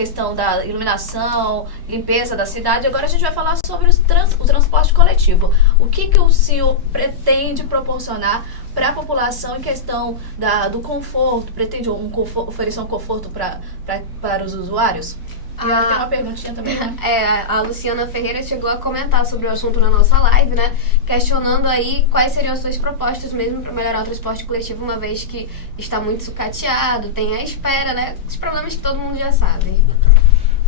questão da iluminação, limpeza da cidade. Agora a gente vai falar sobre o transporte coletivo. O que o senhor pretende proporcionar para a população em questão do conforto? Pretende oferecer um conforto para os usuários? E tem uma perguntinha também, né? A Luciana Ferreira chegou a comentar sobre o assunto na nossa live, né? Questionando aí quais seriam as suas propostas mesmo para melhorar o transporte coletivo, uma vez que está muito sucateado, tem a espera, né? Os problemas que todo mundo já sabe.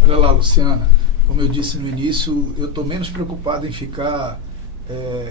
Olha lá, Luciana, como eu disse no início, eu estou menos preocupado em ficar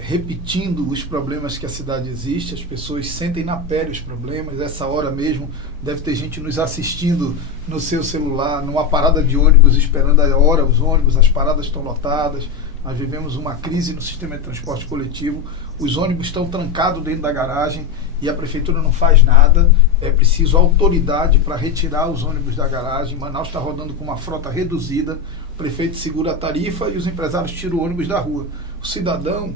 repetindo os problemas que a cidade existe. As pessoas sentem na pele os problemas. Essa hora mesmo deve ter gente nos assistindo no seu celular, numa parada de ônibus, esperando a hora os ônibus, as paradas estão lotadas. Nós vivemos uma crise no sistema de transporte coletivo, os ônibus estão trancados dentro da garagem e a prefeitura não faz nada. É preciso autoridade para retirar os ônibus da garagem. Manaus está rodando com uma frota reduzida, o prefeito segura a tarifa e os empresários tiram o ônibus da rua. O cidadão,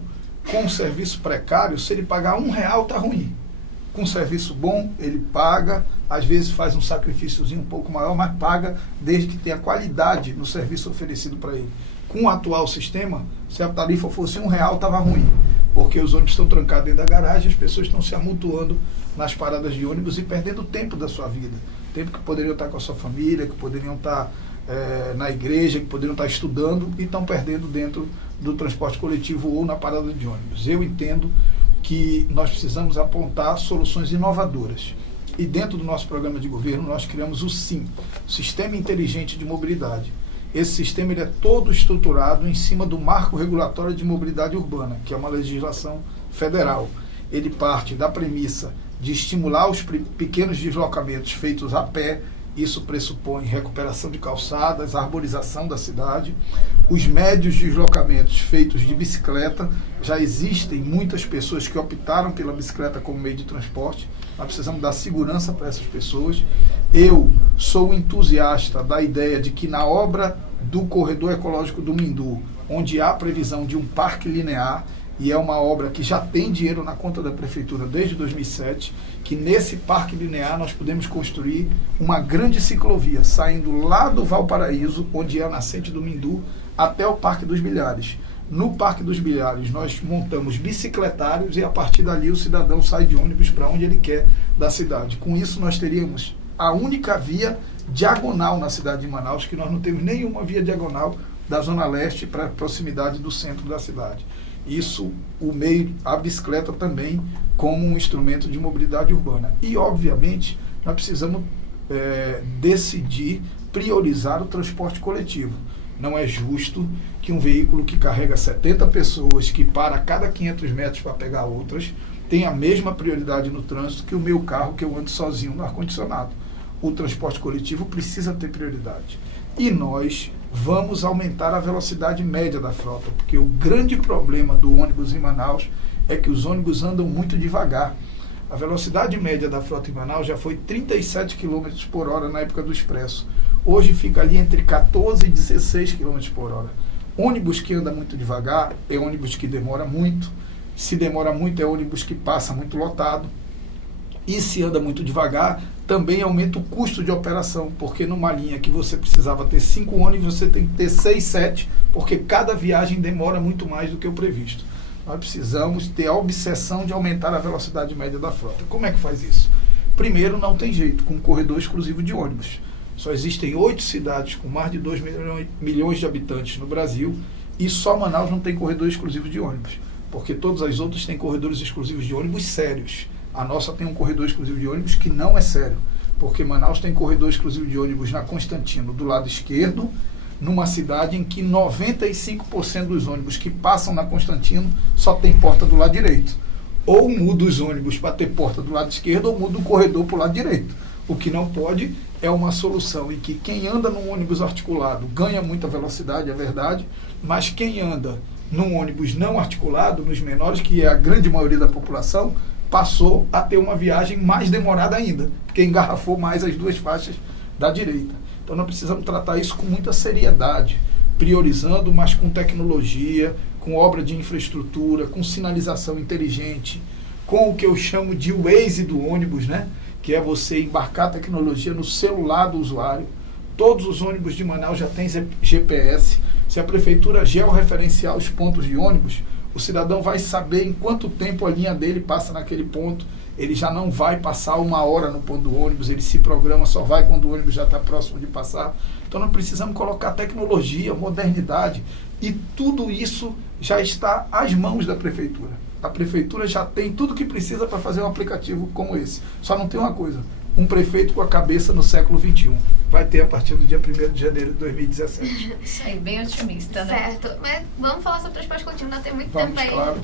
com um serviço precário, se ele pagar R$1, está ruim. Com um serviço bom, ele paga, às vezes faz um sacrifíciozinho um pouco maior, mas paga desde que tenha qualidade no serviço oferecido para ele. Com o atual sistema, se a tarifa fosse R$1, estava ruim, porque os ônibus estão trancados dentro da garagem, as pessoas estão se amontoando nas paradas de ônibus e perdendo tempo da sua vida. Tempo que poderiam estar com a sua família, que poderiam estar na igreja, que poderiam estar estudando e estão perdendo dentro do transporte coletivo ou na parada de ônibus. Eu entendo que nós precisamos apontar soluções inovadoras. E dentro do nosso programa de governo, nós criamos o SIM, Sistema Inteligente de Mobilidade. Esse sistema ele é todo estruturado em cima do Marco Regulatório de Mobilidade Urbana, que é uma legislação federal. Ele parte da premissa de estimular os pequenos deslocamentos feitos a pé. Isso pressupõe recuperação de calçadas, arborização da cidade. Os médios deslocamentos feitos de bicicleta, já existem muitas pessoas que optaram pela bicicleta como meio de transporte. Nós precisamos dar segurança para essas pessoas. Eu sou entusiasta da ideia de que na obra do Corredor Ecológico do Mindu, onde há previsão de um parque linear, e é uma obra que já tem dinheiro na conta da prefeitura desde 2007, que nesse parque linear nós podemos construir uma grande ciclovia, saindo lá do Valparaíso, onde é a nascente do Mindu, até o Parque dos Bilhares. No Parque dos Bilhares nós montamos bicicletários e a partir dali o cidadão sai de ônibus para onde ele quer da cidade. Com isso nós teríamos a única via diagonal na cidade de Manaus, que nós não temos nenhuma via diagonal da Zona Leste para a proximidade do centro da cidade. Isso, a bicicleta também como um instrumento de mobilidade urbana. E, obviamente, nós precisamos decidir priorizar o transporte coletivo. Não é justo que um veículo que carrega 70 pessoas, que para a cada 500 metros para pegar outras, tenha a mesma prioridade no trânsito que o meu carro, que eu ando sozinho no ar-condicionado. O transporte coletivo precisa ter prioridade. E nós vamos aumentar a velocidade média da frota, porque o grande problema do ônibus em Manaus é que os ônibus andam muito devagar. A velocidade média da frota em Manaus já foi 37 km por hora na época do Expresso. Hoje fica ali entre 14 e 16 km por hora. Ônibus que anda muito devagar é ônibus que demora muito. Se demora muito, é ônibus que passa muito lotado. E se anda muito devagar, também aumenta o custo de operação, porque numa linha que você precisava ter 5 ônibus, você tem que ter 6, 7, porque cada viagem demora muito mais do que o previsto. Nós precisamos ter a obsessão de aumentar a velocidade média da frota. Como é que faz isso? Primeiro, não tem jeito, com um corredor exclusivo de ônibus. Só existem 8 cidades com mais de 2 milhões de habitantes no Brasil e só Manaus não tem corredor exclusivo de ônibus, porque todas as outras têm corredores exclusivos de ônibus sérios. A nossa tem um corredor exclusivo de ônibus que não é sério, porque Manaus tem corredor exclusivo de ônibus na Constantino, do lado esquerdo, numa cidade em que 95% dos ônibus que passam na Constantino só tem porta do lado direito. Ou muda os ônibus para ter porta do lado esquerdo, ou muda o corredor para o lado direito. O que não pode é uma solução em que quem anda num ônibus articulado ganha muita velocidade, é verdade, mas quem anda num ônibus não articulado, nos menores, que é a grande maioria da população, passou a ter uma viagem mais demorada ainda, porque engarrafou mais as duas faixas da direita. Então nós precisamos tratar isso com muita seriedade, priorizando, mas com tecnologia, com obra de infraestrutura, com sinalização inteligente, com o que eu chamo de Waze do ônibus, né? Que é você embarcar a tecnologia no celular do usuário. todos os ônibus de Manaus já têm GPS. Se a prefeitura georreferenciar os pontos de ônibus, o cidadão vai saber em quanto tempo a linha dele passa naquele ponto. Ele já não vai passar 1 hora no ponto do ônibus, ele se programa, só vai quando o ônibus já está próximo de passar. Então nós precisamos colocar tecnologia, modernidade, e tudo isso já está às mãos da prefeitura. A prefeitura já tem tudo que precisa para fazer um aplicativo como esse. Só não tem uma coisa: um prefeito com a cabeça no século XXI. Vai ter a partir do dia 1º de janeiro de 2017. Isso aí, bem otimista, né? Certo, mas vamos falar sobre transporte coletivo, ainda tem muito Vamos, tempo aí. claro.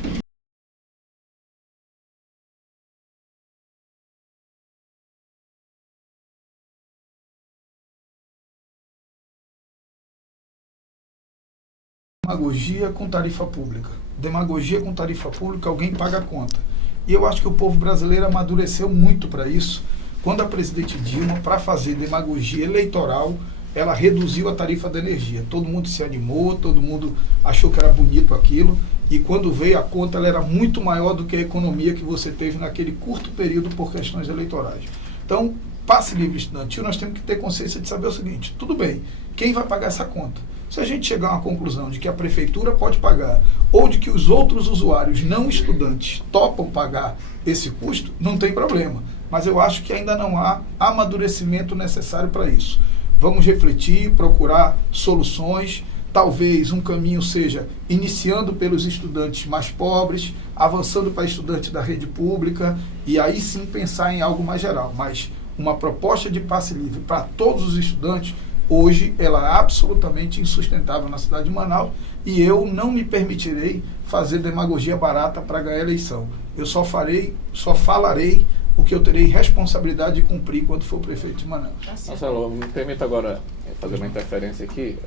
Demagogia com tarifa pública. Demagogia com tarifa pública, alguém paga a conta. E eu acho que o povo brasileiro amadureceu muito para isso. Quando a presidente Dilma, para fazer demagogia eleitoral, ela reduziu a tarifa da energia. Todo mundo se animou, todo mundo achou que era bonito aquilo, e quando veio a conta, ela era muito maior do que a economia que você teve naquele curto período por questões eleitorais. Então, passe livre estudantil, nós temos que ter consciência de saber o seguinte: tudo bem, quem vai pagar essa conta? Se a gente chegar a uma conclusão de que a prefeitura pode pagar, ou de que os outros usuários não estudantes topam pagar esse custo, não tem problema. Mas eu acho que ainda não há amadurecimento necessário para isso. Vamos refletir, procurar soluções. Talvez um caminho seja iniciando pelos estudantes mais pobres, avançando para estudantes da rede pública, e aí sim pensar em algo mais geral. Mas uma proposta de passe livre para todos os estudantes, hoje ela é absolutamente insustentável na cidade de Manaus, e eu não me permitirei fazer demagogia barata para ganhar a eleição. Eu só falarei o que eu terei responsabilidade de cumprir quando for prefeito de Manaus. Marcelo, me permita agora fazer uma interferência aqui,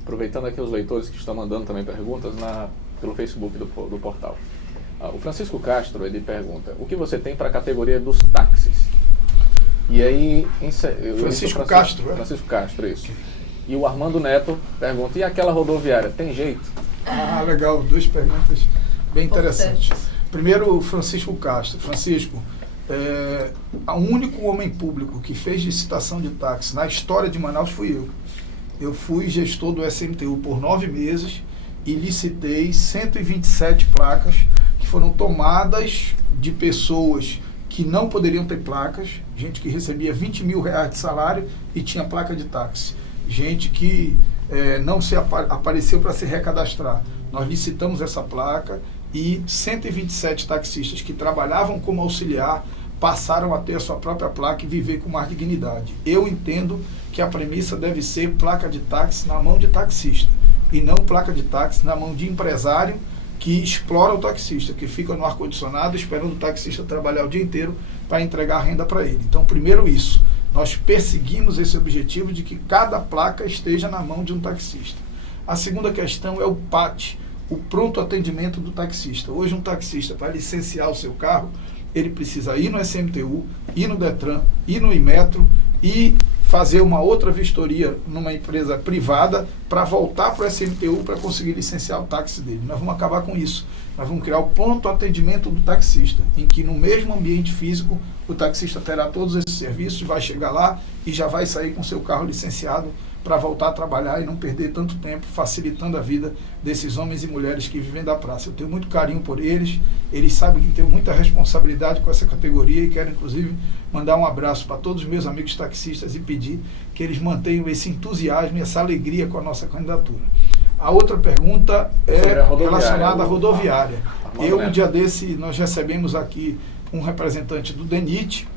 aproveitando aqui os leitores que estão mandando também perguntas pelo Facebook do portal. O Francisco Castro, ele pergunta: o que você tem para a categoria dos táxis? E aí... Francisco Castro, Francisco Castro, isso. E o Armando Neto pergunta: e aquela rodoviária, tem jeito? Ah, legal, 2 perguntas bem interessantes. Primeiro, o Francisco Castro. Francisco, o único homem público que fez licitação de táxi na história de Manaus fui eu. Eu fui gestor do SMTU por 9 meses e licitei 127 placas que foram tomadas de pessoas que não poderiam ter placas, gente que recebia 20 mil reais de salário e tinha placa de táxi, gente que não se apareceu para se recadastrar. Nós licitamos essa placa e 127 taxistas que trabalhavam como auxiliar passaram a ter a sua própria placa e viver com mais dignidade. Eu entendo que a premissa deve ser placa de táxi na mão de taxista e não placa de táxi na mão de empresário que explora o taxista, que fica no ar-condicionado esperando o taxista trabalhar o dia inteiro para entregar a renda para ele. Então, primeiro isso, nós perseguimos esse objetivo de que cada placa esteja na mão de um taxista. A segunda questão é o PAT, o pronto atendimento do taxista. Hoje um taxista, para licenciar o seu carro, ele precisa ir no SMTU, ir no Detran, ir no Imetro e fazer uma outra vistoria numa empresa privada para voltar para o SMTU para conseguir licenciar o táxi dele. Nós vamos acabar com isso. Nós vamos criar o pronto atendimento do taxista, em que no mesmo ambiente físico o taxista terá todos esses serviços, vai chegar lá e já vai sair com seu carro licenciado para voltar a trabalhar e não perder tanto tempo, facilitando a vida desses homens e mulheres que vivem da praça. Eu tenho muito carinho por eles, eles sabem que tenho muita responsabilidade com essa categoria e quero, inclusive, mandar um abraço para todos os meus amigos taxistas e pedir que eles mantenham esse entusiasmo e essa alegria com a nossa candidatura. A outra pergunta é relacionada à rodoviária. Um dia desse, nós recebemos aqui um representante do DENIT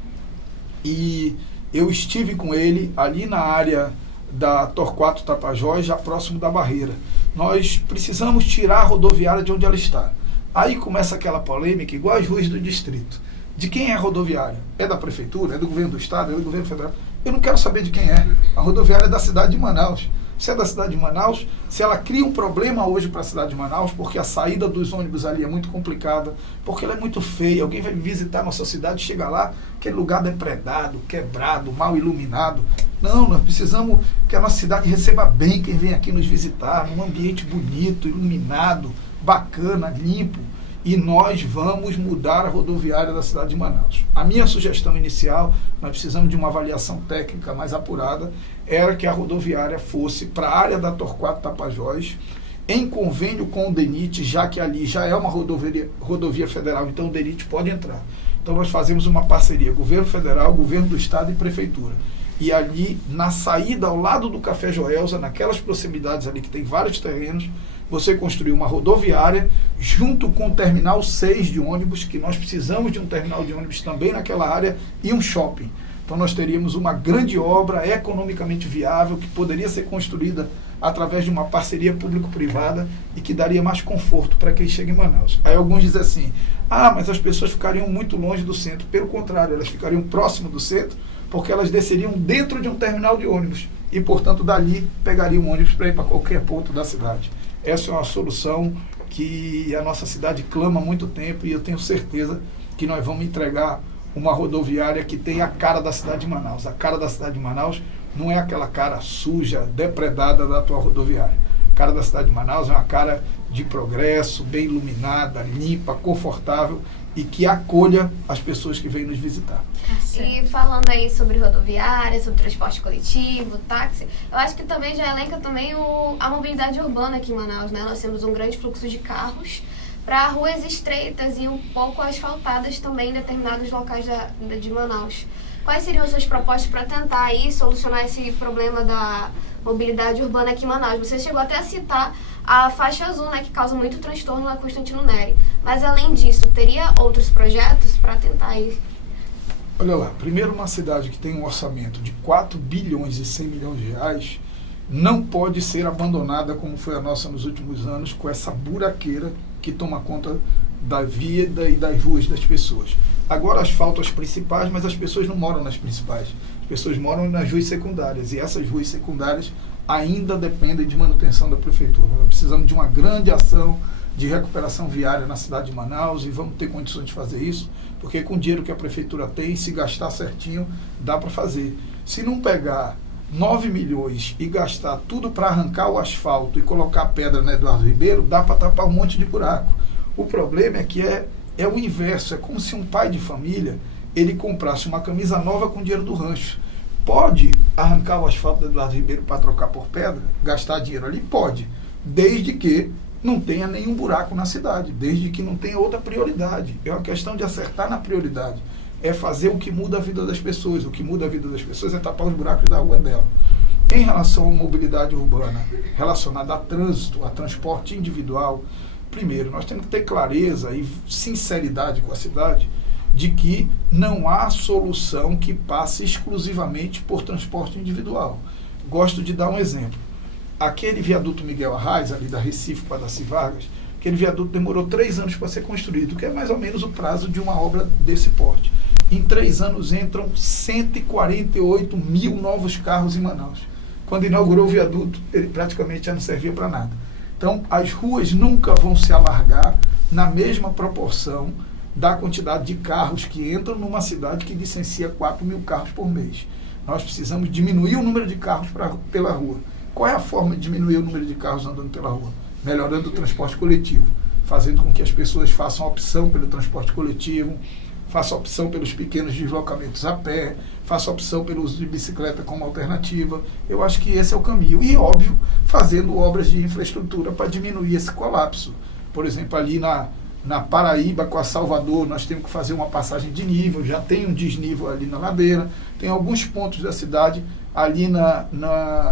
e eu estive com ele ali na área da Torquato Tapajós, já próximo da barreira. Nós precisamos tirar a rodoviária de onde ela está. Aí começa aquela polêmica, igual as ruas do distrito. De quem é a rodoviária? É da prefeitura? É do governo do estado? É do governo federal? Eu não quero saber de quem é. A rodoviária é da cidade de Manaus. Se é da cidade de Manaus, se ela cria um problema hoje para a cidade de Manaus, porque a saída dos ônibus ali é muito complicada, porque ela é muito feia, alguém vai visitar a nossa cidade, chega lá, aquele lugar depredado, quebrado, mal iluminado. Não, nós precisamos que a nossa cidade receba bem quem vem aqui nos visitar, num ambiente bonito, iluminado, bacana, limpo. e nós vamos mudar a rodoviária da cidade de Manaus. A minha sugestão inicial, nós precisamos de uma avaliação técnica mais apurada, era que a rodoviária fosse para a área da Torquato Tapajós, em convênio com o DENIT, já que ali já é uma rodovia federal, então o DENIT pode entrar. Então nós fazemos uma parceria, governo federal, governo do estado e prefeitura. E ali, na saída ao lado do Café Joelza, naquelas proximidades ali que tem vários terrenos, você construiu uma rodoviária junto com o terminal 6 de ônibus, que nós precisamos de um terminal de ônibus também naquela área, e um shopping. Então nós teríamos uma grande obra economicamente viável que poderia ser construída através de uma parceria público-privada e que daria mais conforto para quem chega em Manaus. Aí alguns dizem assim, mas as pessoas ficariam muito longe do centro. Pelo contrário, elas ficariam próximo do centro, porque elas desceriam dentro de um terminal de ônibus e, portanto, dali pegariam um ônibus para ir para qualquer ponto da cidade. Essa é uma solução que a nossa cidade clama há muito tempo e eu tenho certeza que nós vamos entregar uma rodoviária que tem a cara da cidade de Manaus. A cara da cidade de Manaus não é aquela cara suja, depredada da atual rodoviária. A cara da cidade de Manaus é uma cara de progresso, bem iluminada, limpa, confortável e que acolha as pessoas que vêm nos visitar. E falando aí sobre rodoviária, sobre transporte coletivo, táxi, eu acho que também já elenca também a mobilidade urbana aqui em Manaus, né? Nós temos um grande fluxo de carros para ruas estreitas e um pouco asfaltadas também em determinados locais de Manaus. Quais seriam as suas propostas para tentar aí solucionar esse problema da mobilidade urbana aqui em Manaus? Você chegou até a citar a faixa azul, né, que causa muito transtorno na Constantino Neri. Mas além disso, teria outros projetos para tentar aí? Olha lá, primeiro uma cidade que tem um orçamento de 4 bilhões e 100 milhões de reais não pode ser abandonada como foi a nossa nos últimos anos, com essa buraqueira que toma conta da vida e das ruas das pessoas. Agora asfaltam as principais, mas as pessoas não moram nas principais. As pessoas moram nas ruas secundárias e essas ruas secundárias ainda dependem de manutenção da prefeitura. Nós precisamos de uma grande ação de recuperação viária na cidade de Manaus e vamos ter condições de fazer isso, porque com o dinheiro que a prefeitura tem, se gastar certinho, dá para fazer. Se não pegar 9 milhões e gastar tudo para arrancar o asfalto e colocar pedra na Eduardo Ribeiro, dá para tapar um monte de buraco. O problema é que é o inverso, é como se um pai de família ele comprasse uma camisa nova com dinheiro do rancho. Pode arrancar o asfalto da Eduardo Ribeiro para trocar por pedra, gastar dinheiro ali? Pode, desde que não tenha nenhum buraco na cidade, desde que não tenha outra prioridade. É uma questão de acertar na prioridade. É fazer o que muda a vida das pessoas. O que muda a vida das pessoas é tapar os buracos da rua dela. Em relação à mobilidade urbana, relacionada a trânsito, a transporte individual, primeiro, nós temos que ter clareza e sinceridade com a cidade de que não há solução que passe exclusivamente por transporte individual. Gosto de dar um exemplo. Aquele viaduto Miguel Arraes, ali da Recife para Daci Vargas, aquele viaduto demorou 3 anos para ser construído, que é mais ou menos o prazo de uma obra desse porte. Em 3 anos entram 148 mil novos carros em Manaus. Quando inaugurou o viaduto, ele praticamente já não servia para nada. Então, as ruas nunca vão se alargar na mesma proporção da quantidade de carros que entram numa cidade que licencia 4 mil carros por mês. Nós precisamos diminuir o número de carros pela rua. Qual é a forma de diminuir o número de carros andando pela rua? Melhorando o transporte coletivo, fazendo com que as pessoas façam a opção pelo transporte coletivo, façam a opção pelos pequenos deslocamentos a pé, façam a opção pelo uso de bicicleta como alternativa. Eu acho que esse é o caminho. E, óbvio, fazendo obras de infraestrutura para diminuir esse colapso. Por exemplo, ali na Paraíba com a Salvador, nós temos que fazer uma passagem de nível, já tem um desnível ali na ladeira, tem alguns pontos da cidade, ali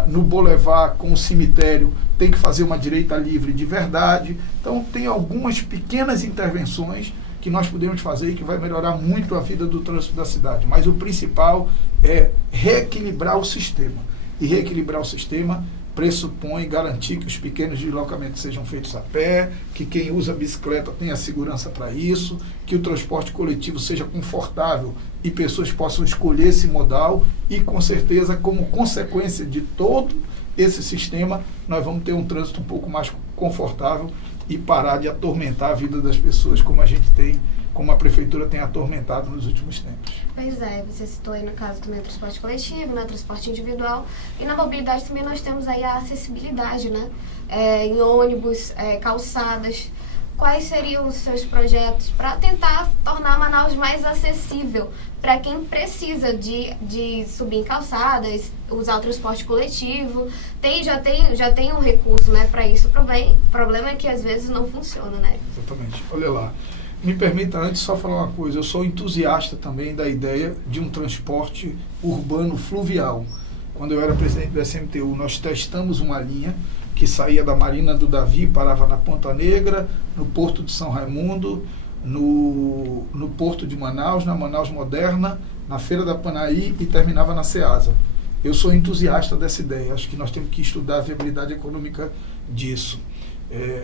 no Boulevard com o cemitério, tem que fazer uma direita livre de verdade. Então, tem algumas pequenas intervenções que nós podemos fazer e que vai melhorar muito a vida do trânsito da cidade. Mas o principal é reequilibrar o sistema. E reequilibrar o sistema pressupõe garantir que os pequenos deslocamentos sejam feitos a pé, que quem usa bicicleta tenha segurança para isso, que o transporte coletivo seja confortável e pessoas possam escolher esse modal e, com certeza, como consequência de todo esse sistema, nós vamos ter um trânsito um pouco mais confortável e parar de atormentar a vida das pessoas como a prefeitura tem atormentado nos últimos tempos. Pois é, você citou aí no caso também o transporte coletivo, né, transporte individual, e na mobilidade também nós temos aí a acessibilidade, né, em ônibus, calçadas. quais seriam os seus projetos para tentar tornar Manaus mais acessível para quem precisa de subir em calçadas, usar o transporte coletivo? Já tem um recurso, né, para isso. O problema é que às vezes não funciona, né? Exatamente. Olha lá. Me permita antes só falar uma coisa. Eu sou entusiasta também da ideia de um transporte urbano fluvial. Quando eu era presidente do SMTU, nós testamos uma linha que saía da Marina do Davi, parava na Ponta Negra, no Porto de São Raimundo, no Porto de Manaus, na Manaus Moderna, na Feira da Panaí e terminava na Ceasa. Eu sou entusiasta dessa ideia. Acho que nós temos que estudar a viabilidade econômica disso.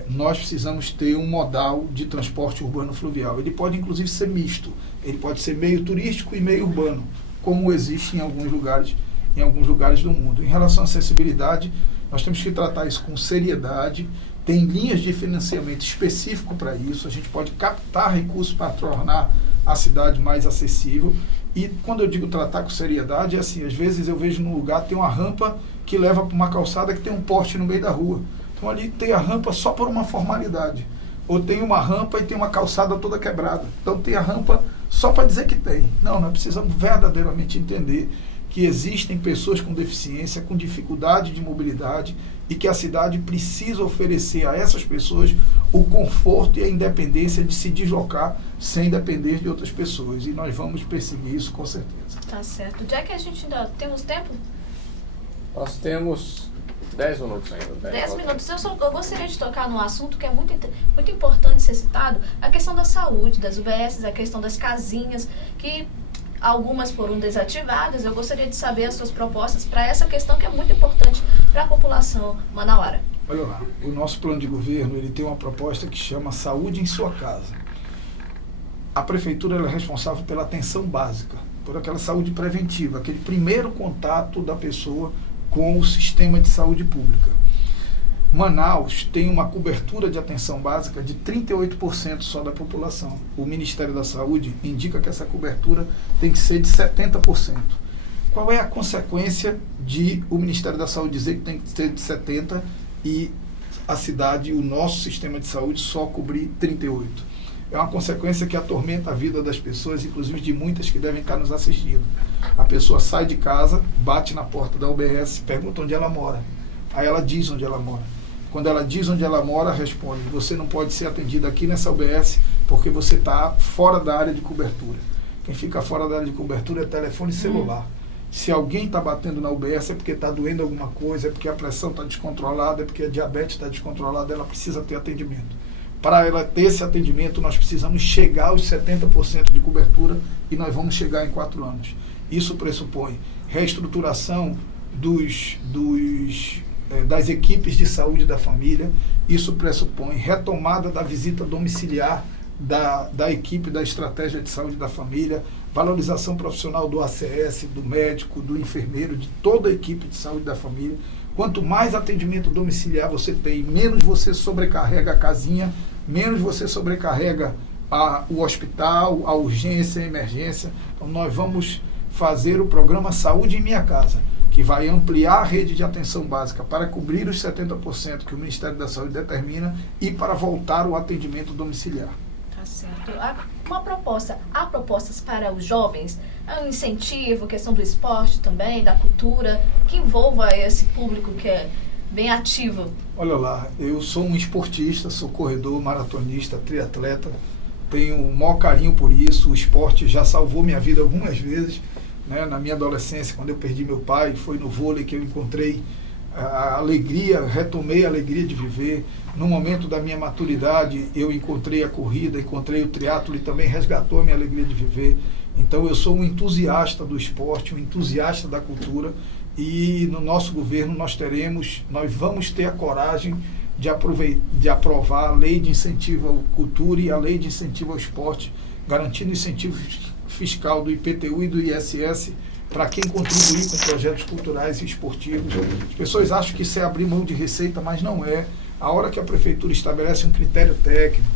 Nós precisamos ter um modal de transporte urbano fluvial. Ele pode inclusive ser misto. Ele pode ser meio turístico e meio urbano, como existe em alguns lugares do mundo. Em relação à acessibilidade, nós temos que tratar isso com seriedade. Tem linhas de financiamento específico para isso. A gente pode captar recursos para tornar a cidade mais acessível. E quando eu digo tratar com seriedade, é assim, às vezes eu vejo num lugar tem uma rampa que leva para uma calçada que tem um poste no meio da rua. Então ali tem a rampa só por uma formalidade. Ou tem uma rampa e tem uma calçada toda quebrada. Então tem a rampa só para dizer que tem. Não, nós precisamos verdadeiramente entender que existem pessoas com deficiência, com dificuldade de mobilidade e que a cidade precisa oferecer a essas pessoas o conforto e a independência de se deslocar sem depender de outras pessoas. E nós vamos perseguir isso com certeza. Tá certo. Já que a gente ainda temos tempo? Nós temos 10 minutos ainda. 10 minutos. Eu gostaria de tocar num assunto que é muito importante ser citado, a questão da saúde, das UBSs, a questão das casinhas, que algumas foram desativadas. Eu gostaria de saber as suas propostas para essa questão que é muito importante para a população manauara. Olha lá, o nosso plano de governo ele tem uma proposta que chama Saúde em Sua Casa. A prefeitura ela é responsável pela atenção básica, por aquela saúde preventiva, aquele primeiro contato da pessoa com o sistema de saúde pública. Manaus tem uma cobertura de atenção básica de 38% só da população. O Ministério da Saúde indica que essa cobertura tem que ser de 70%. Qual é a consequência de o Ministério da Saúde dizer que tem que ser de 70% e a cidade, o nosso sistema de saúde, só cobrir 38%? É uma consequência que atormenta a vida das pessoas, inclusive de muitas que devem estar nos assistindo. A pessoa sai de casa, bate na porta da UBS, pergunta onde ela mora. Aí ela diz onde ela mora. Quando ela diz onde ela mora, responde: você não pode ser atendido aqui nessa UBS porque você está fora da área de cobertura. Quem fica fora da área de cobertura é telefone celular. Se alguém está batendo na UBS é porque está doendo alguma coisa, é porque a pressão está descontrolada, é porque a diabetes está descontrolada, ela precisa ter atendimento. Para ela ter esse atendimento, nós precisamos chegar aos 70% de cobertura e nós vamos chegar em 4 anos. Isso pressupõe reestruturação das equipes de saúde da família, isso pressupõe retomada da visita domiciliar da equipe da estratégia de saúde da família, valorização profissional do ACS, do médico, do enfermeiro, de toda a equipe de saúde da família. Quanto mais atendimento domiciliar você tem, menos você sobrecarrega a casinha, menos você sobrecarrega o hospital, a urgência, a emergência. Então nós vamos fazer o programa Saúde em Minha Casa, que vai ampliar a rede de atenção básica para cobrir os 70% que o Ministério da Saúde determina e para voltar o atendimento domiciliar. Tá certo. Há propostas para os jovens? É um incentivo, questão do esporte também, da cultura, que envolva esse público que é bem ativo? Olha lá, eu sou um esportista, sou corredor, maratonista, triatleta, tenho o maior carinho por isso. O esporte já salvou minha vida algumas vezes. Na minha adolescência, quando eu perdi meu pai, foi no vôlei que eu encontrei a alegria, retomei a alegria de viver. No momento da minha maturidade, eu encontrei a corrida, encontrei o triatlo e também resgatou a minha alegria de viver. Então eu sou um entusiasta do esporte, um entusiasta da cultura, e no nosso governo nós vamos ter a coragem de aprovar a lei de incentivo à cultura e a lei de incentivo ao esporte, garantindo incentivo fiscal do IPTU e do ISS para quem contribuir com projetos culturais e esportivos. As pessoas acham que isso é abrir mão de receita, mas não é. A hora que a prefeitura estabelece um critério técnico,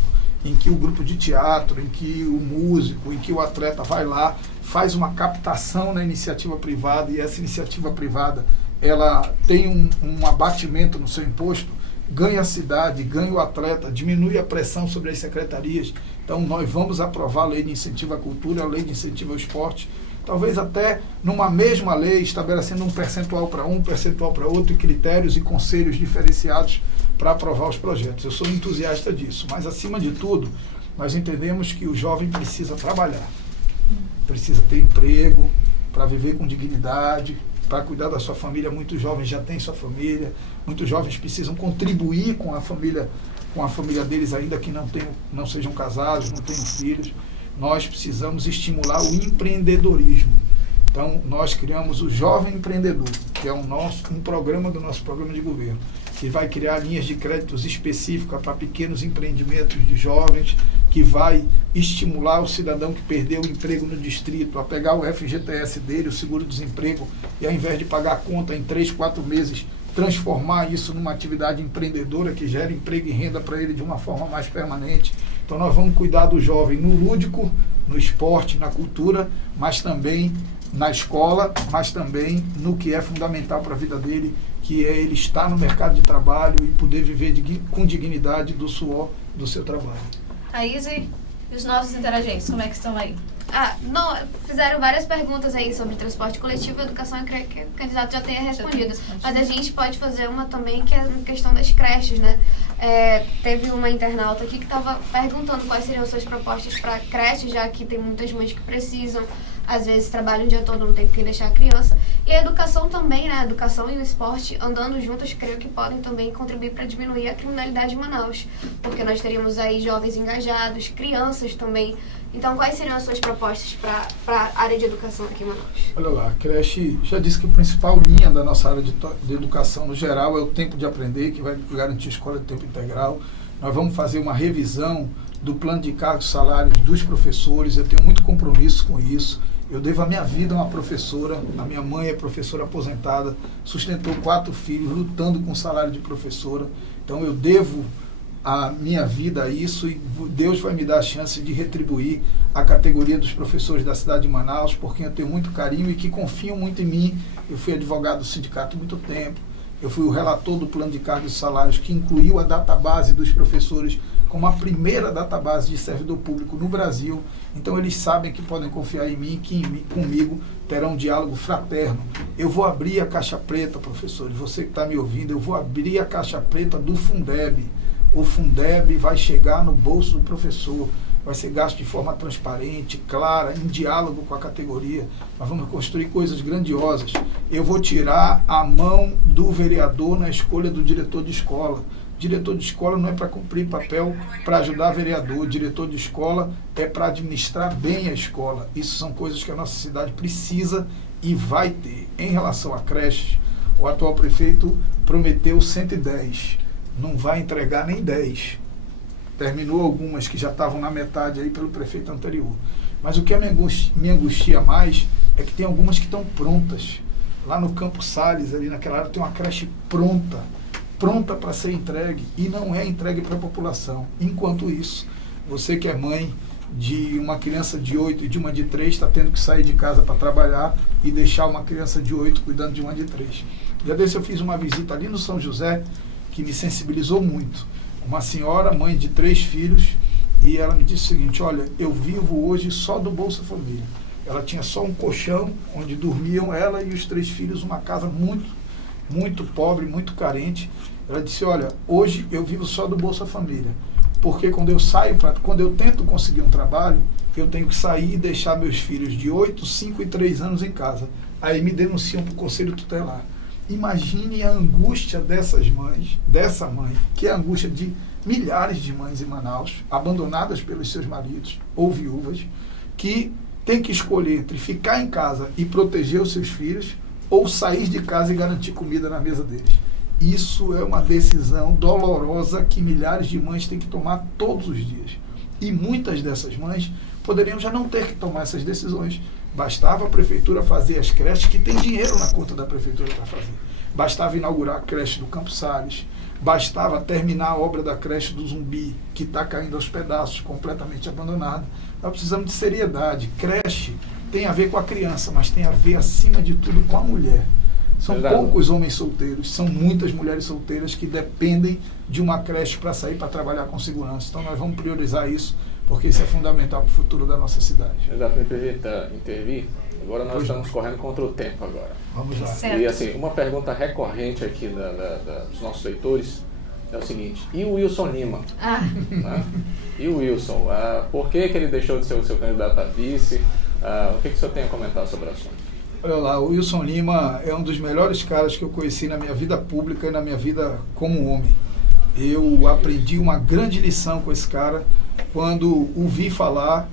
em que o grupo de teatro, em que o músico, em que o atleta vai lá, faz uma captação na iniciativa privada, e essa iniciativa privada ela tem um abatimento no seu imposto, ganha a cidade, ganha o atleta, diminui a pressão sobre as secretarias. Então, nós vamos aprovar a lei de incentivo à cultura, a lei de incentivo ao esporte, talvez até numa mesma lei, estabelecendo um percentual para um, percentual para outro, e critérios e conselhos diferenciados para aprovar os projetos. Eu sou entusiasta disso, mas, acima de tudo, nós entendemos que o jovem precisa trabalhar, precisa ter emprego, para viver com dignidade, para cuidar da sua família. Muitos jovens já têm sua família, muitos jovens precisam contribuir com a família deles, ainda que não sejam casados, não tenham filhos. Nós precisamos estimular o empreendedorismo. Então, nós criamos o Jovem Empreendedor, que é um programa do nosso programa de governo, que vai criar linhas de créditos específicas para pequenos empreendimentos de jovens, que vai estimular o cidadão que perdeu o emprego no distrito a pegar o FGTS dele, o seguro-desemprego, e ao invés de pagar a conta em 3, 4 meses, transformar isso numa atividade empreendedora que gera emprego e renda para ele de uma forma mais permanente. Então, nós vamos cuidar do jovem no lúdico, no esporte, na cultura, mas também na escola, mas também no que é fundamental para a vida dele, que é ele estar no mercado de trabalho e poder viver com dignidade do suor do seu trabalho. Thaís, e os nossos interagentes, como é que estão aí? Não, fizeram várias perguntas aí sobre transporte coletivo e educação, eu creio que o candidato já tenha respondido. Mas a gente pode fazer uma também, que é a questão das creches, né? Teve uma internauta aqui que estava perguntando quais seriam suas propostas para creches, já que tem muitas mães que precisam, às vezes trabalham o dia todo, não tem que deixar a criança. E a educação também, né? A educação e o esporte andando juntos, creio que podem também contribuir para diminuir a criminalidade em Manaus, porque nós teríamos aí jovens engajados, crianças também. Então, quais seriam as suas propostas para a área de educação aqui em Manaus? Olha lá, a creche, já disse que a principal linha da nossa área de educação no geral é o tempo de aprender, que vai garantir a escola de tempo integral. Nós vamos fazer uma revisão do plano de cargos e salários dos professores, eu tenho muito compromisso com isso. Eu devo a minha vida a uma professora, a minha mãe é professora aposentada, sustentou 4 filhos, lutando com o salário de professora. Então, eu devo a minha vida a isso, e Deus vai me dar a chance de retribuir a categoria dos professores da cidade de Manaus, por quem eu tenho muito carinho e que confiam muito em mim. Eu fui advogado do sindicato há muito tempo, eu fui o relator do plano de cargos e salários, que incluiu a database dos professores como a primeira database de servidor público no Brasil. Então, eles sabem que podem confiar em mim, que comigo terão um diálogo fraterno. Eu vou abrir a caixa preta, professores, você que está me ouvindo, eu vou abrir a caixa preta do Fundeb. O Fundeb vai chegar no bolso do professor, vai ser gasto de forma transparente, clara, em diálogo com a categoria. Nós vamos construir coisas grandiosas. Eu vou tirar a mão do vereador na escolha do diretor de escola. Diretor de escola não é para cumprir papel para ajudar vereador. Diretor de escola é para administrar bem a escola. Isso são coisas que a nossa cidade precisa e vai ter. Em relação a creches, o atual prefeito prometeu 110. Não vai entregar nem 10. Terminou algumas que já estavam na metade aí pelo prefeito anterior. Mas o que me angustia mais é que tem algumas que estão prontas. Lá no Campo Salles, ali naquela área, tem uma creche pronta para ser entregue, e não é entregue para a população. Enquanto isso, você que é mãe de uma criança de 8 e de uma de 3, está tendo que sair de casa para trabalhar e deixar uma criança de 8 cuidando de uma de 3. Já desse eu fiz uma visita ali no São José, que me sensibilizou muito. Uma senhora, mãe de 3 filhos, e ela me disse o seguinte: olha, eu vivo hoje só do Bolsa Família. Ela tinha só um colchão onde dormiam ela e os 3 filhos, uma casa muito pobre, muito carente. Ela disse: olha, hoje eu vivo só do Bolsa Família, porque quando eu tento conseguir um trabalho, eu tenho que sair e deixar meus filhos de 8, 5 e 3 anos em casa. Aí me denunciam para o Conselho Tutelar. Imagine a angústia dessa mãe, que é a angústia de milhares de mães em Manaus, abandonadas pelos seus maridos ou viúvas, que tem que escolher entre ficar em casa e proteger os seus filhos, ou sair de casa e garantir comida na mesa deles. Isso é uma decisão dolorosa que milhares de mães têm que tomar todos os dias. E muitas dessas mães poderiam já não ter que tomar essas decisões. Bastava a prefeitura fazer as creches, que tem dinheiro na conta da prefeitura para fazer. Bastava inaugurar a creche do Campo Salles. Bastava terminar a obra da creche do Zumbi, que está caindo aos pedaços, completamente abandonada. Nós precisamos de seriedade. Creche tem a ver com a criança, mas tem a ver, acima de tudo, com a mulher. São Verdade. poucos homens solteiros, são muitas mulheres solteiras que dependem de uma creche para sair para trabalhar com segurança. Então nós vamos priorizar isso, porque isso é fundamental para o futuro da nossa cidade. Exato, me permita intervir. Agora nós estamos correndo contra o tempo agora. Vamos lá. Certo. E assim, uma pergunta recorrente aqui dos nossos leitores é o seguinte: e o Wilson Lima? Ah, Né? E o Wilson? Por que ele deixou de ser o seu candidato a vice? O que o senhor tem a comentar sobre o assunto? Olha lá, o Wilson Lima é um dos melhores caras que eu conheci na minha vida pública e na minha vida como homem. Eu aprendi uma grande lição com esse cara quando o ouvi falar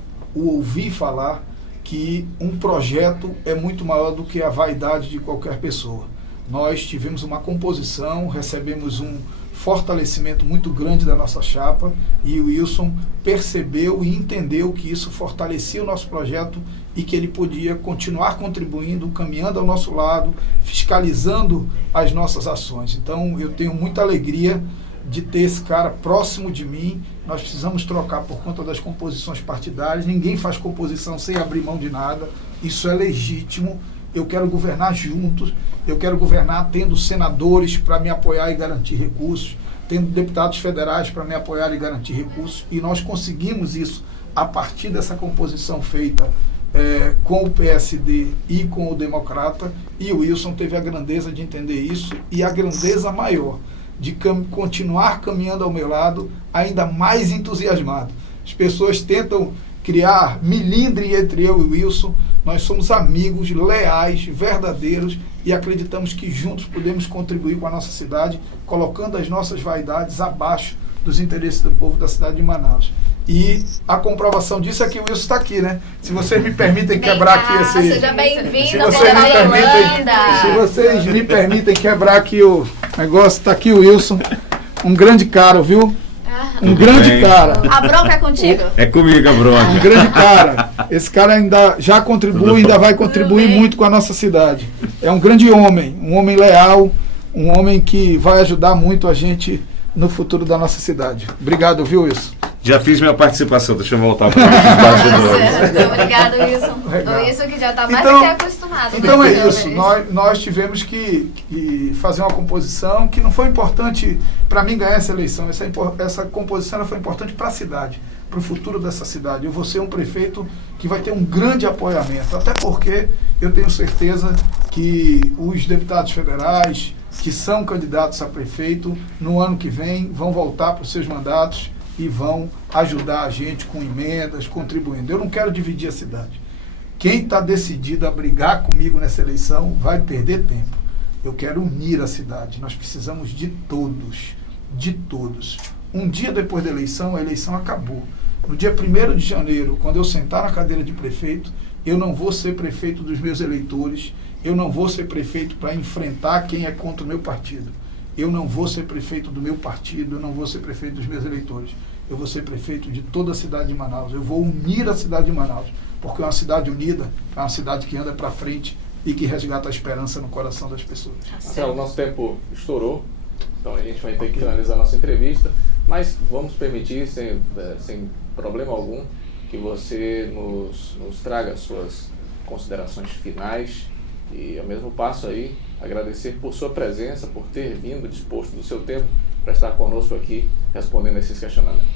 que um projeto é muito maior do que a vaidade de qualquer pessoa. Nós tivemos uma composição, recebemos um fortalecimento muito grande da nossa chapa e o Wilson percebeu e entendeu que isso fortalecia o nosso projeto e que ele podia continuar contribuindo, caminhando ao nosso lado, fiscalizando as nossas ações. Então eu tenho muita alegria de ter esse cara próximo de mim. Nós precisamos trocar por conta das composições partidárias. Ninguém faz composição sem abrir mão de nada. Isso é legítimo. Eu quero governar juntos. Eu quero governar tendo senadores para me apoiar e garantir recursos, tendo deputados federais para me apoiar e garantir recursos. E nós conseguimos isso a partir dessa composição feita com o PSD e com o Democrata. E o Wilson teve a grandeza de entender isso e a grandeza maior de continuar caminhando ao meu lado, ainda mais entusiasmado. As pessoas tentam criar milindre entre eu e o Wilson. Nós somos amigos, leais, verdadeiros e acreditamos que juntos podemos contribuir com a nossa cidade, colocando as nossas vaidades abaixo dos interesses do povo da cidade de Manaus. E a comprovação disso é que o Wilson está aqui, né? Se vocês me permitem quebrar aqui esse... seja bem-vindo, Se vocês me permitem quebrar aqui o negócio, está aqui o Wilson, um grande cara, viu? Um grande cara. A bronca é contigo? É comigo a Um bronca. grande cara. Esse cara ainda já contribui, ainda vai contribuir muito com a nossa cidade. É um grande homem, um homem leal, um homem que vai ajudar muito a gente no futuro da nossa cidade. Obrigado, viu, Wilson? Já fiz minha participação, deixa eu voltar para os bastidores. Certo, obrigado, Wilson. Legal. O Wilson que já está mais Então- do que acostumado. Então né, é isso, câmeras. nós tivemos que fazer uma composição que não foi importante para mim ganhar essa eleição. Essa composição ela foi importante para a cidade, para o futuro dessa cidade. Eu vou ser um prefeito que vai ter um grande apoiamento, até porque eu tenho certeza que os deputados federais que são candidatos a prefeito, no ano que vem, vão voltar para os seus mandatos e vão ajudar a gente com emendas, contribuindo. Eu não quero dividir a cidade. Quem está decidido a brigar comigo nessa eleição vai perder tempo. Eu quero unir a cidade. Nós precisamos de todos. De todos. Um dia depois da eleição, a eleição acabou. No dia 1º de janeiro, quando eu sentar na cadeira de prefeito, eu não vou ser prefeito dos meus eleitores, eu não vou ser prefeito para enfrentar quem é contra o meu partido. Eu não vou ser prefeito do meu partido, eu não vou ser prefeito dos meus eleitores. Eu vou ser prefeito de toda a cidade de Manaus. Eu vou unir a cidade de Manaus, porque uma cidade unida é uma cidade que anda para frente e que resgata a esperança no coração das pessoas. Marcelo, nosso tempo estourou, então a gente vai ter que finalizar a nossa entrevista, mas vamos permitir, sem problema algum, que você nos traga as suas considerações finais e, ao mesmo passo aí, agradecer por sua presença, por ter vindo disposto do seu tempo para estar conosco aqui respondendo a esses questionamentos.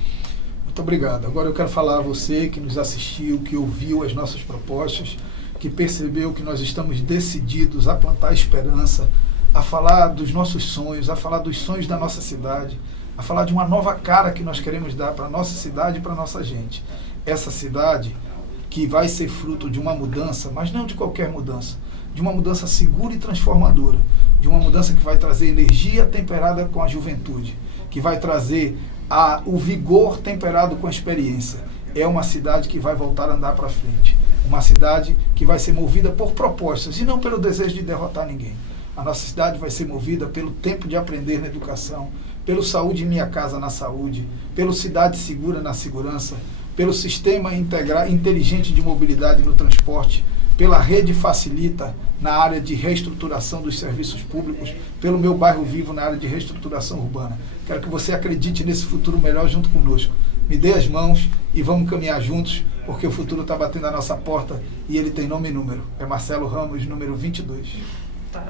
Muito obrigado. Agora eu quero falar a você que nos assistiu, que ouviu as nossas propostas, que percebeu que nós estamos decididos a plantar esperança, a falar dos nossos sonhos, a falar dos sonhos da nossa cidade, a falar de uma nova cara que nós queremos dar para a nossa cidade e para a nossa gente. Essa cidade que vai ser fruto de uma mudança, mas não de qualquer mudança, de uma mudança segura e transformadora, de uma mudança que vai trazer energia temperada com a juventude, que vai trazer o vigor temperado com a experiência. É uma cidade que vai voltar a andar para frente, uma cidade que vai ser movida por propostas e não pelo desejo de derrotar ninguém. A nossa cidade vai ser movida pelo tempo de aprender na educação, pelo Saúde Minha Casa na saúde, pelo Cidade Segura na segurança, pelo sistema inteligente de mobilidade no transporte, pela rede Facilita na área de reestruturação dos serviços públicos, pelo Meu Bairro Vivo na área de reestruturação urbana. Quero que você acredite nesse futuro melhor junto conosco. Me dê as mãos e vamos caminhar juntos, porque o futuro está batendo a nossa porta e ele tem nome e número. É Marcelo Ramos, número 22.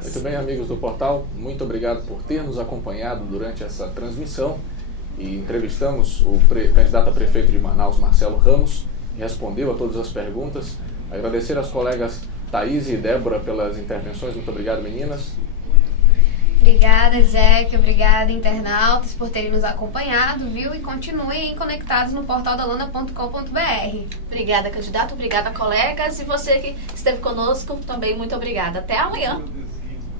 Muito bem, amigos do portal, muito obrigado por ter nos acompanhado durante essa transmissão e entrevistamos o candidato a prefeito de Manaus, Marcelo Ramos, que respondeu a todas as perguntas. Agradecer às colegas Thaís e Débora pelas intervenções. Muito obrigado, meninas. Obrigada, Zé, obrigada, internautas, por terem nos acompanhado, viu? E continuem conectados no portal da Lana.com.br. Obrigada, candidato. Obrigada, colegas. E você que esteve conosco, também muito obrigada. Até amanhã.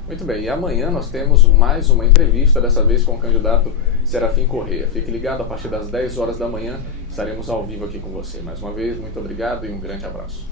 Muito bem, e amanhã nós temos mais uma entrevista, dessa vez com o candidato Serafim Corrêa. Fique ligado, a partir das 10 horas da manhã estaremos ao vivo aqui com você. Mais uma vez, muito obrigado e um grande abraço.